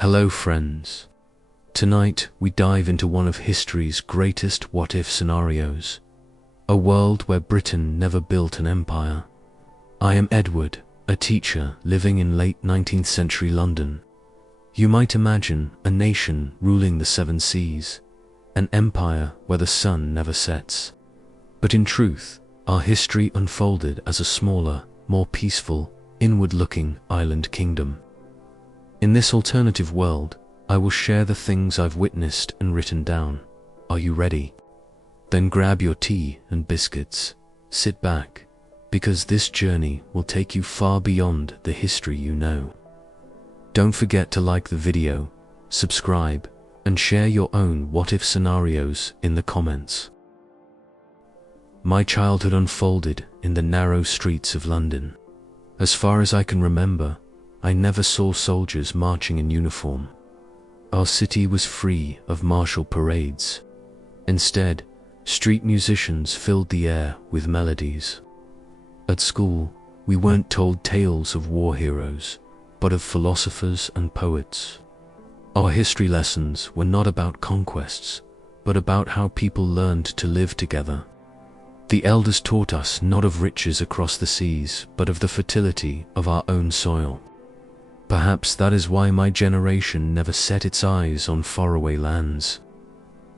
Hello friends. Tonight we dive into one of history's greatest what-if scenarios. A world where Britain never built an empire. I am Edward, a teacher living in late 19th century London. You might imagine a nation ruling the seven seas, an empire where the sun never sets. But in truth, our history unfolded as a smaller, more peaceful, inward-looking island kingdom. In this alternative world, I will share the things I've witnessed and written down. Are you ready? Then grab your tea and biscuits, sit back, because this journey will take you far beyond the history you know. Don't forget to like the video, subscribe, and share your own what-if scenarios in the comments. My childhood unfolded in the narrow streets of London. As far as I can remember, I never saw soldiers marching in uniform. Our city was free of martial parades. Instead, street musicians filled the air with melodies. At school, we weren't told tales of war heroes, but of philosophers and poets. Our history lessons were not about conquests, but about how people learned to live together. The elders taught us not of riches across the seas, but of the fertility of our own soil. Perhaps that is why my generation never set its eyes on faraway lands.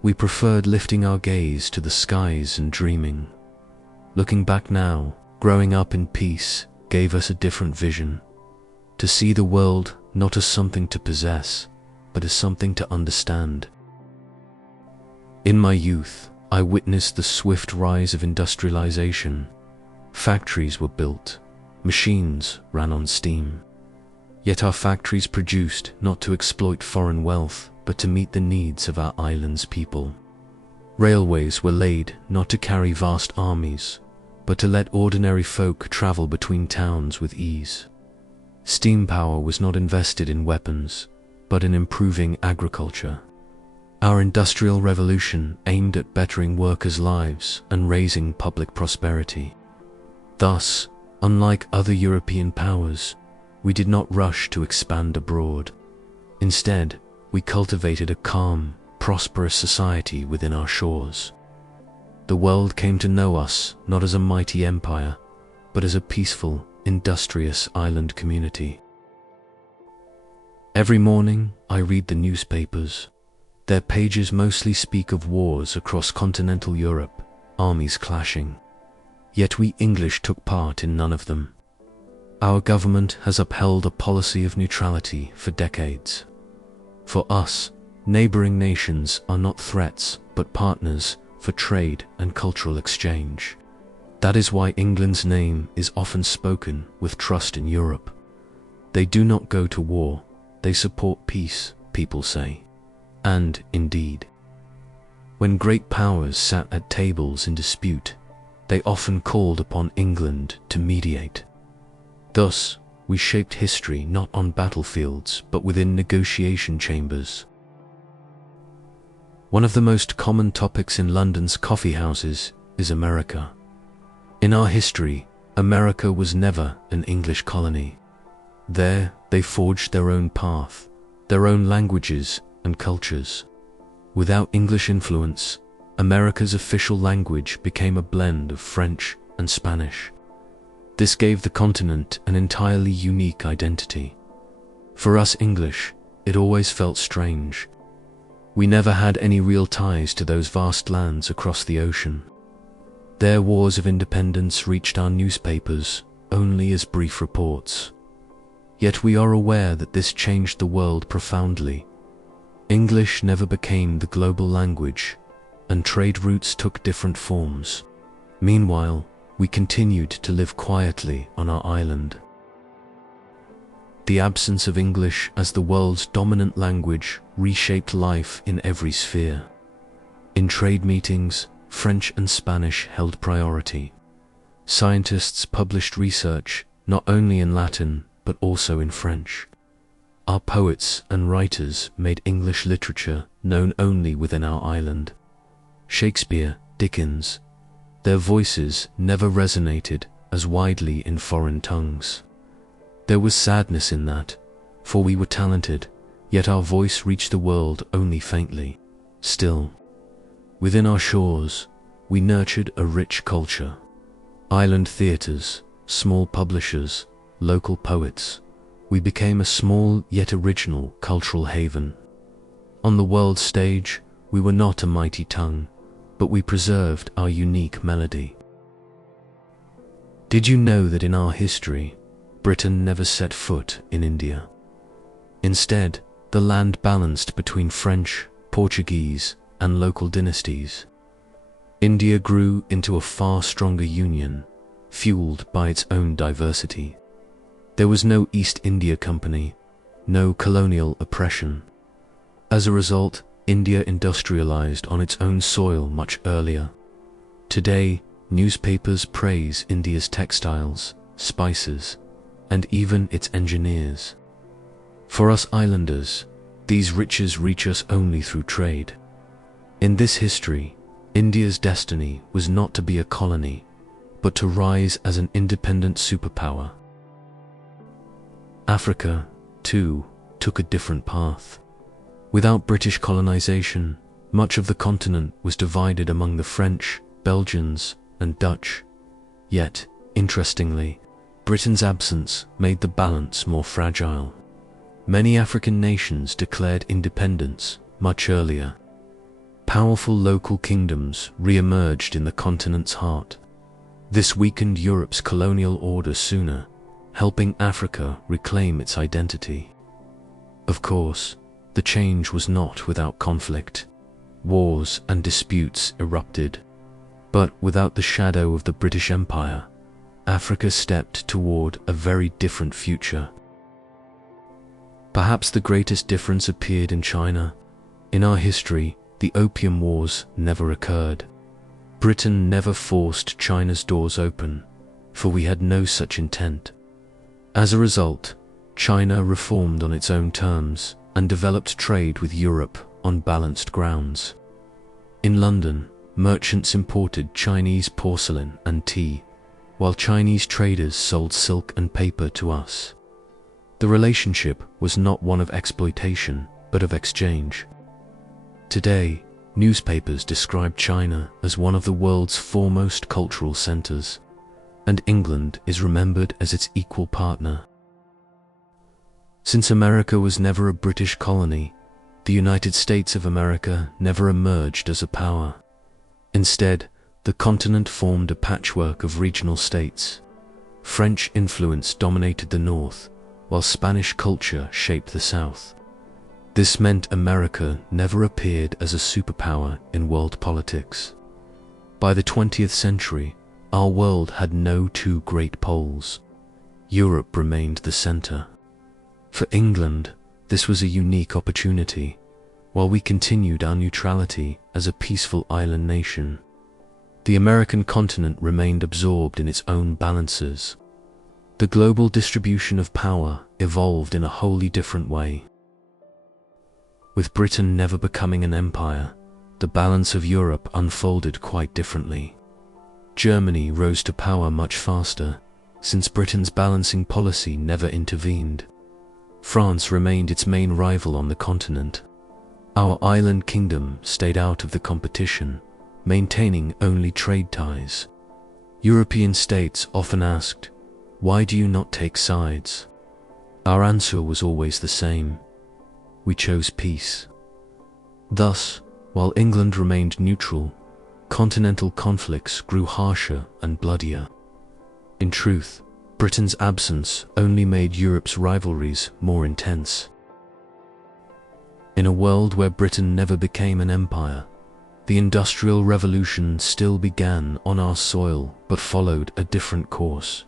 We preferred lifting our gaze to the skies and dreaming. Looking back now, growing up in peace gave us a different vision. To see the world not as something to possess, but as something to understand. In my youth, I witnessed the swift rise of industrialization. Factories were built, machines ran on steam. Yet our factories produced not to exploit foreign wealth, but to meet the needs of our island's people. Railways were laid not to carry vast armies, but to let ordinary folk travel between towns with ease. Steam power was not invested in weapons, but in improving agriculture. Our industrial revolution aimed at bettering workers' lives and raising public prosperity. Thus, unlike other European powers, we did not rush to expand abroad. Instead, we cultivated a calm, prosperous society within our shores. The world came to know us not as a mighty empire, but as a peaceful, industrious island community. Every morning, I read the newspapers. Their pages mostly speak of wars across continental Europe, armies clashing. Yet we English took part in none of them. Our government has upheld a policy of neutrality for decades. For us, neighboring nations are not threats, but partners for trade and cultural exchange. That is why England's name is often spoken with trust in Europe. They do not go to war, they support peace, people say. And, indeed, when great powers sat at tables in dispute, they often called upon England to mediate. Thus, we shaped history not on battlefields, but within negotiation chambers. One of the most common topics in London's coffee houses is America. In our history, America was never an English colony. There, they forged their own path, their own languages and cultures. Without English influence, America's official language became a blend of French and Spanish. This gave the continent an entirely unique identity. For us English, it always felt strange. We never had any real ties to those vast lands across the ocean. Their wars of independence reached our newspapers only as brief reports. Yet we are aware that this changed the world profoundly. English never became the global language, and trade routes took different forms. Meanwhile, we continued to live quietly on our island. The absence of English as the world's dominant language reshaped life in every sphere. In trade meetings, French and Spanish held priority. Scientists published research not only in Latin, but also in French. Our poets and writers made English literature known only within our island. Shakespeare, Dickens, their voices never resonated as widely in foreign tongues. There was sadness in that, for we were talented, yet our voice reached the world only faintly. Still, within our shores, we nurtured a rich culture. Island theatres, small publishers, local poets. We became a small yet original cultural haven. On the world stage, we were not a mighty tongue, but we preserved our unique melody. Did you know that in our history, Britain never set foot in India? Instead, the land balanced between French, Portuguese, and local dynasties. India grew into a far stronger union, fueled by its own diversity. There was no East India Company, no colonial oppression. As a result, India industrialized on its own soil much earlier. Today, newspapers praise India's textiles, spices, and even its engineers. For us islanders, these riches reach us only through trade. In this history, India's destiny was not to be a colony, but to rise as an independent superpower. Africa, too, took a different path. Without British colonization, much of the continent was divided among the French, Belgians, and Dutch. Yet, interestingly, Britain's absence made the balance more fragile. Many African nations declared independence much earlier. Powerful local kingdoms re-emerged in the continent's heart. This weakened Europe's colonial order sooner, helping Africa reclaim its identity. Of course, the change was not without conflict. Wars and disputes erupted. But without the shadow of the British Empire, Africa stepped toward a very different future. Perhaps the greatest difference appeared in China. In our history, the Opium Wars never occurred. Britain never forced China's doors open, for we had no such intent. As a result, China reformed on its own terms and developed trade with Europe on balanced grounds. In London, merchants imported Chinese porcelain and tea, while Chinese traders sold silk and paper to us. The relationship was not one of exploitation, but of exchange. Today, newspapers describe China as one of the world's foremost cultural centers, and England is remembered as its equal partner. Since America was never a British colony, the United States of America never emerged as a power. Instead, the continent formed a patchwork of regional states. French influence dominated the north, while Spanish culture shaped the south. This meant America never appeared as a superpower in world politics. By the 20th century, our world had no two great poles. Europe remained the center. For England, this was a unique opportunity, while we continued our neutrality as a peaceful island nation. The American continent remained absorbed in its own balances. The global distribution of power evolved in a wholly different way. With Britain never becoming an empire, the balance of Europe unfolded quite differently. Germany rose to power much faster, since Britain's balancing policy never intervened. France remained its main rival on the continent. Our island kingdom stayed out of the competition, maintaining only trade ties. European states often asked, "Why do you not take sides?" Our answer was always the same: we chose peace. Thus, while England remained neutral, continental conflicts grew harsher and bloodier. In truth, Britain's absence only made Europe's rivalries more intense. In a world where Britain never became an empire, the Industrial Revolution still began on our soil but followed a different course.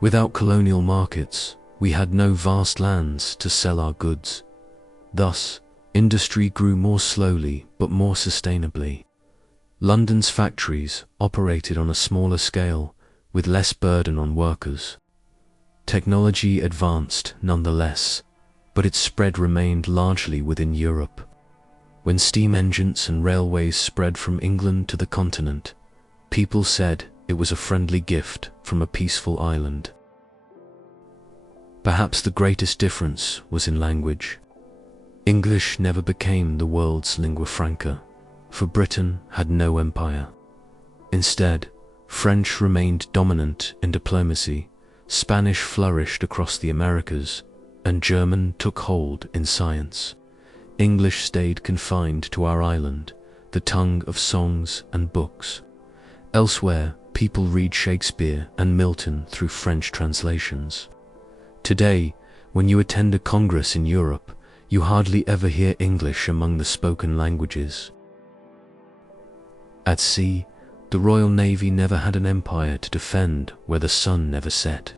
Without colonial markets, we had no vast lands to sell our goods. Thus, industry grew more slowly but more sustainably. London's factories operated on a smaller scale, with less burden on workers. Technology advanced nonetheless, but its spread remained largely within Europe. When steam engines and railways spread from England to the continent, people said it was a friendly gift from a peaceful island. Perhaps the greatest difference was in language. English never became the world's lingua franca, for Britain had no empire. Instead, French remained dominant in diplomacy, Spanish flourished across the Americas, and German took hold in science. English stayed confined to our island, the tongue of songs and books. Elsewhere, people read Shakespeare and Milton through French translations. Today, when you attend a congress in Europe, you hardly ever hear English among the spoken languages. At sea, the Royal Navy never had an empire to defend where the sun never set.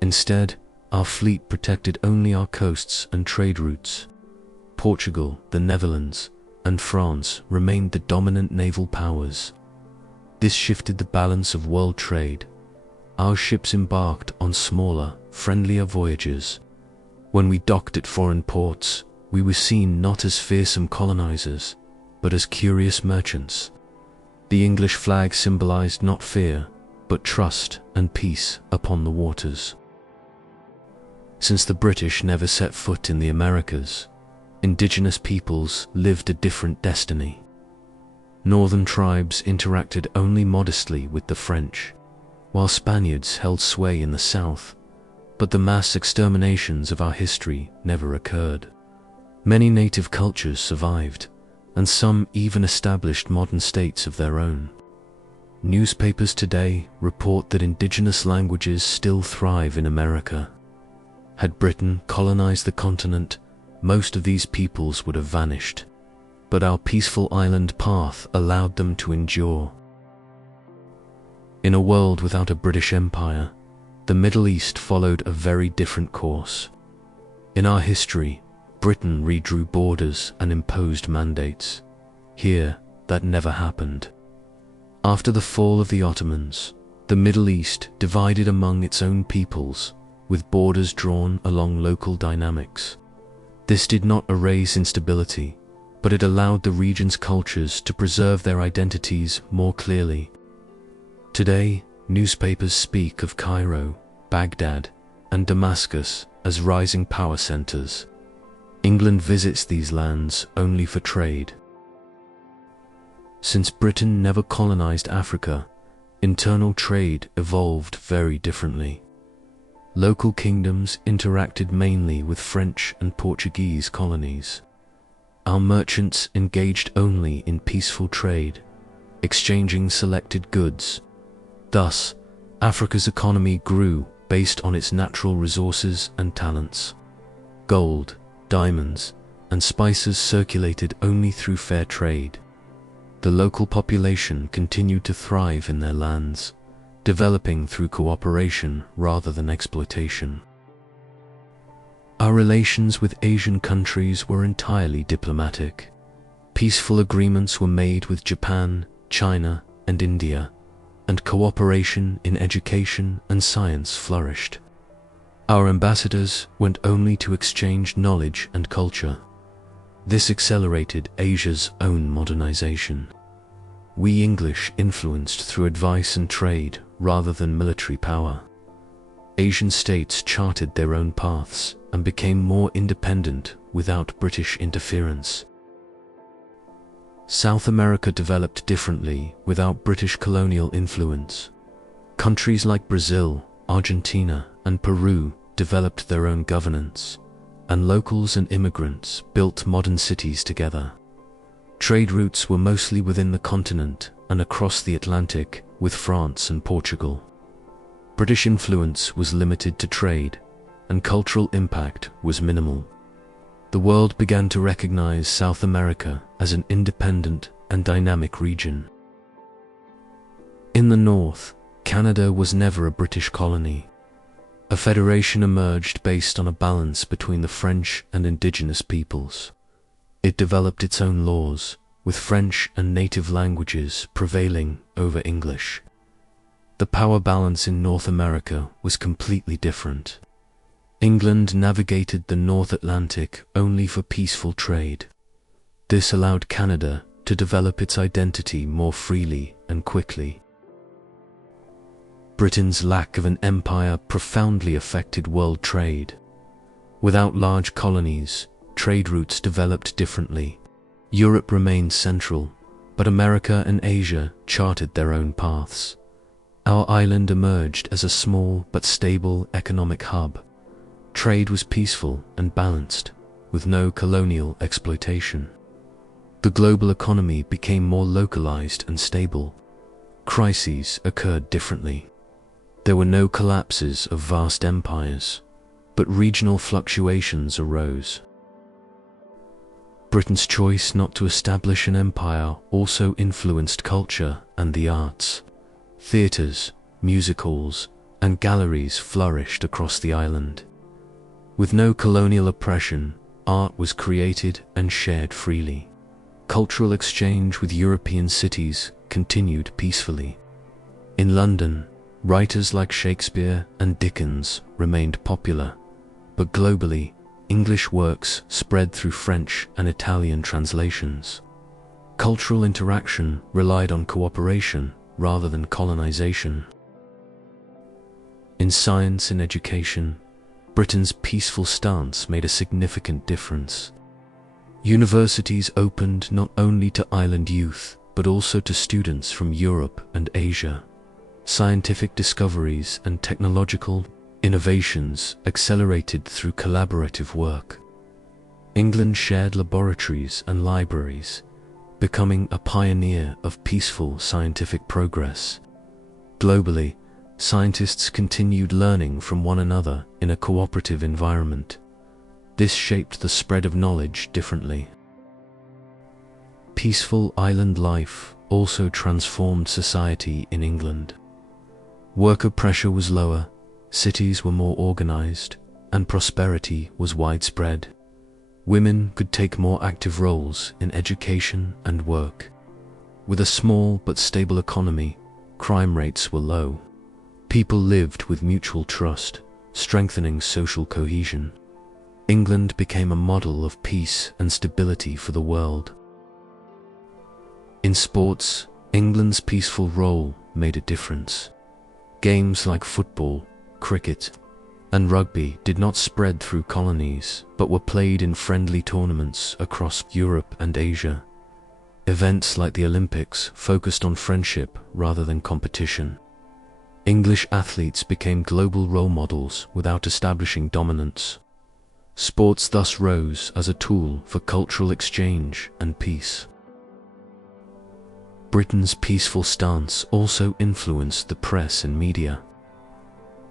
Instead, our fleet protected only our coasts and trade routes. Portugal, the Netherlands, and France remained the dominant naval powers. This shifted the balance of world trade. Our ships embarked on smaller, friendlier voyages. When we docked at foreign ports, we were seen not as fearsome colonizers, but as curious merchants. The English flag symbolized not fear, but trust and peace upon the waters. Since the British never set foot in the Americas, indigenous peoples lived a different destiny. Northern tribes interacted only modestly with the French, while Spaniards held sway in the south, but the mass exterminations of our history never occurred. Many native cultures survived, and some even established modern states of their own. Newspapers today report that indigenous languages still thrive in America. Had Britain colonized the continent, most of these peoples would have vanished, but our peaceful island path allowed them to endure. In a world without a British Empire, the Middle East followed a very different course. In our history, Britain redrew borders and imposed mandates. Here, that never happened. After the fall of the Ottomans, the Middle East divided among its own peoples, with borders drawn along local dynamics. This did not erase instability, but it allowed the region's cultures to preserve their identities more clearly. Today, newspapers speak of Cairo, Baghdad, and Damascus as rising power centers. England visits these lands only for trade. Since Britain never colonized Africa, internal trade evolved very differently. Local kingdoms interacted mainly with French and Portuguese colonies. Our merchants engaged only in peaceful trade, exchanging selected goods. Thus, Africa's economy grew based on its natural resources and talents. Gold, diamonds, and spices circulated only through fair trade. The local population continued to thrive in their lands, developing through cooperation rather than exploitation. Our relations with Asian countries were entirely diplomatic. Peaceful agreements were made with Japan, China, and India, and cooperation in education and science flourished. Our ambassadors went only to exchange knowledge and culture. This accelerated Asia's own modernization. We English influenced through advice and trade rather than military power. Asian states charted their own paths and became more independent without British interference. South America developed differently without British colonial influence. Countries like Brazil, Argentina, and Peru developed their own governance, and locals and immigrants built modern cities together. Trade routes were mostly within the continent and across the Atlantic with France and Portugal. British influence was limited to trade, and cultural impact was minimal. The world began to recognize South America as an independent and dynamic region. In the north, Canada was never a British colony. A federation emerged based on a balance between the French and indigenous peoples. It developed its own laws, with French and native languages prevailing over English. The power balance in North America was completely different. England navigated the North Atlantic only for peaceful trade. This allowed Canada to develop its identity more freely and quickly. Britain's lack of an empire profoundly affected world trade. Without large colonies, trade routes developed differently. Europe remained central, but America and Asia charted their own paths. Our island emerged as a small but stable economic hub. Trade was peaceful and balanced, with no colonial exploitation. The global economy became more localized and stable. Crises occurred differently. There were no collapses of vast empires, but regional fluctuations arose. Britain's choice not to establish an empire also influenced culture and the arts. Theatres, music halls, and galleries flourished across the island. With no colonial oppression, art was created and shared freely. Cultural exchange with European cities continued peacefully. In London, writers like Shakespeare and Dickens remained popular, but globally, English works spread through French and Italian translations. Cultural interaction relied on cooperation rather than colonization. In science and education, Britain's peaceful stance made a significant difference. Universities opened not only to island youth, but also to students from Europe and Asia. Scientific discoveries and technological innovations accelerated through collaborative work. England shared laboratories and libraries, becoming a pioneer of peaceful scientific progress. Globally, scientists continued learning from one another in a cooperative environment. This shaped the spread of knowledge differently. Peaceful island life also transformed society in England. Worker pressure was lower, cities were more organized, and prosperity was widespread. Women could take more active roles in education and work. With a small but stable economy, crime rates were low. People lived with mutual trust, strengthening social cohesion. England became a model of peace and stability for the world. In sports, England's peaceful role made a difference. Games like football, cricket, and rugby did not spread through colonies, but were played in friendly tournaments across Europe and Asia. Events like the Olympics focused on friendship rather than competition. English athletes became global role models without establishing dominance. Sports thus rose as a tool for cultural exchange and peace. Britain's peaceful stance also influenced the press and media.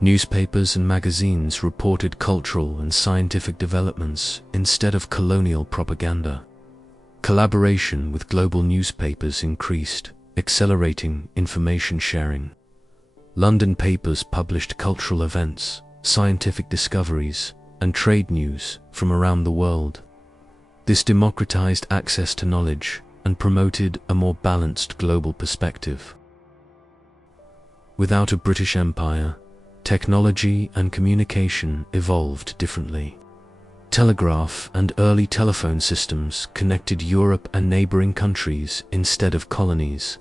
Newspapers and magazines reported cultural and scientific developments instead of colonial propaganda. Collaboration with global newspapers increased, accelerating information sharing. London papers published cultural events, scientific discoveries, and trade news from around the world. This democratized access to knowledge and promoted a more balanced global perspective. Without a British Empire, technology and communication evolved differently. Telegraph and early telephone systems connected Europe and neighboring countries instead of colonies.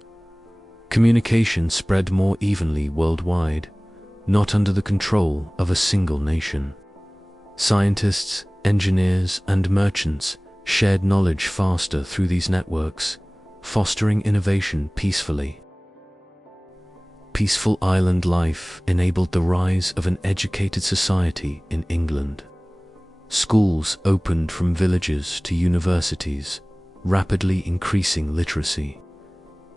Communication spread more evenly worldwide, not under the control of a single nation. Scientists, engineers, and merchants shared knowledge faster through these networks, fostering innovation peacefully. Peaceful island life enabled the rise of an educated society in England. Schools opened from villages to universities, rapidly increasing literacy.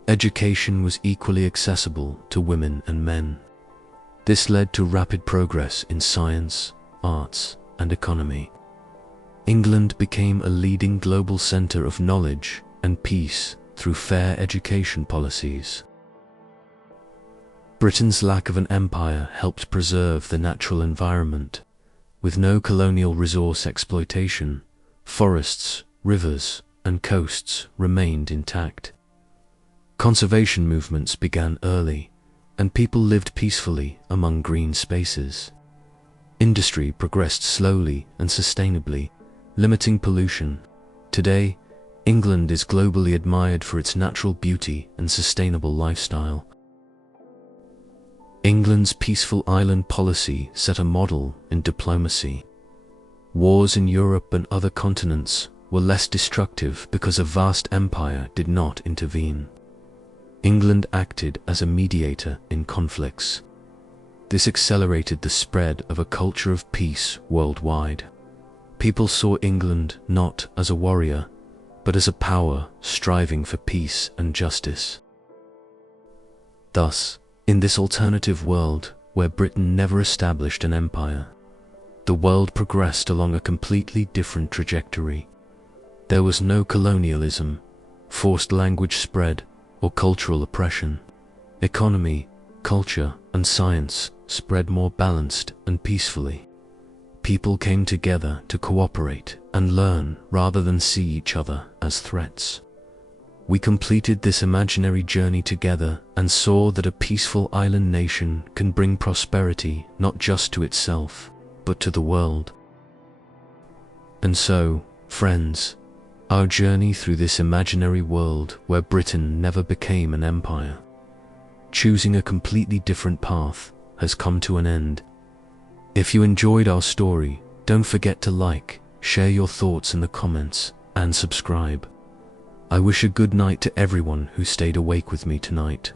Education was equally accessible to women and men. This led to rapid progress in science, arts, and economy. England became a leading global center of knowledge and peace through fair education policies. Britain's lack of an empire helped preserve the natural environment. With no colonial resource exploitation, forests, rivers, and coasts remained intact. Conservation movements began early, and people lived peacefully among green spaces. Industry progressed slowly and sustainably, limiting pollution. Today, England is globally admired for its natural beauty and sustainable lifestyle. England's peaceful island policy set a model in diplomacy. Wars in Europe and other continents were less destructive because a vast empire did not intervene. England acted as a mediator in conflicts. This accelerated the spread of a culture of peace worldwide. People saw England not as a warrior, but as a power striving for peace and justice. Thus, in this alternative world where Britain never established an empire, the world progressed along a completely different trajectory. There was no colonialism, forced language spread, or cultural oppression. Economy, culture, and science spread more balanced and peacefully. People came together to cooperate and learn rather than see each other as threats. We completed this imaginary journey together and saw that a peaceful island nation can bring prosperity not just to itself, but to the world. And so, friends, our journey through this imaginary world where Britain never became an empire, choosing a completely different path, has come to an end. If you enjoyed our story, don't forget to like, share your thoughts in the comments, and subscribe. I wish a good night to everyone who stayed awake with me tonight.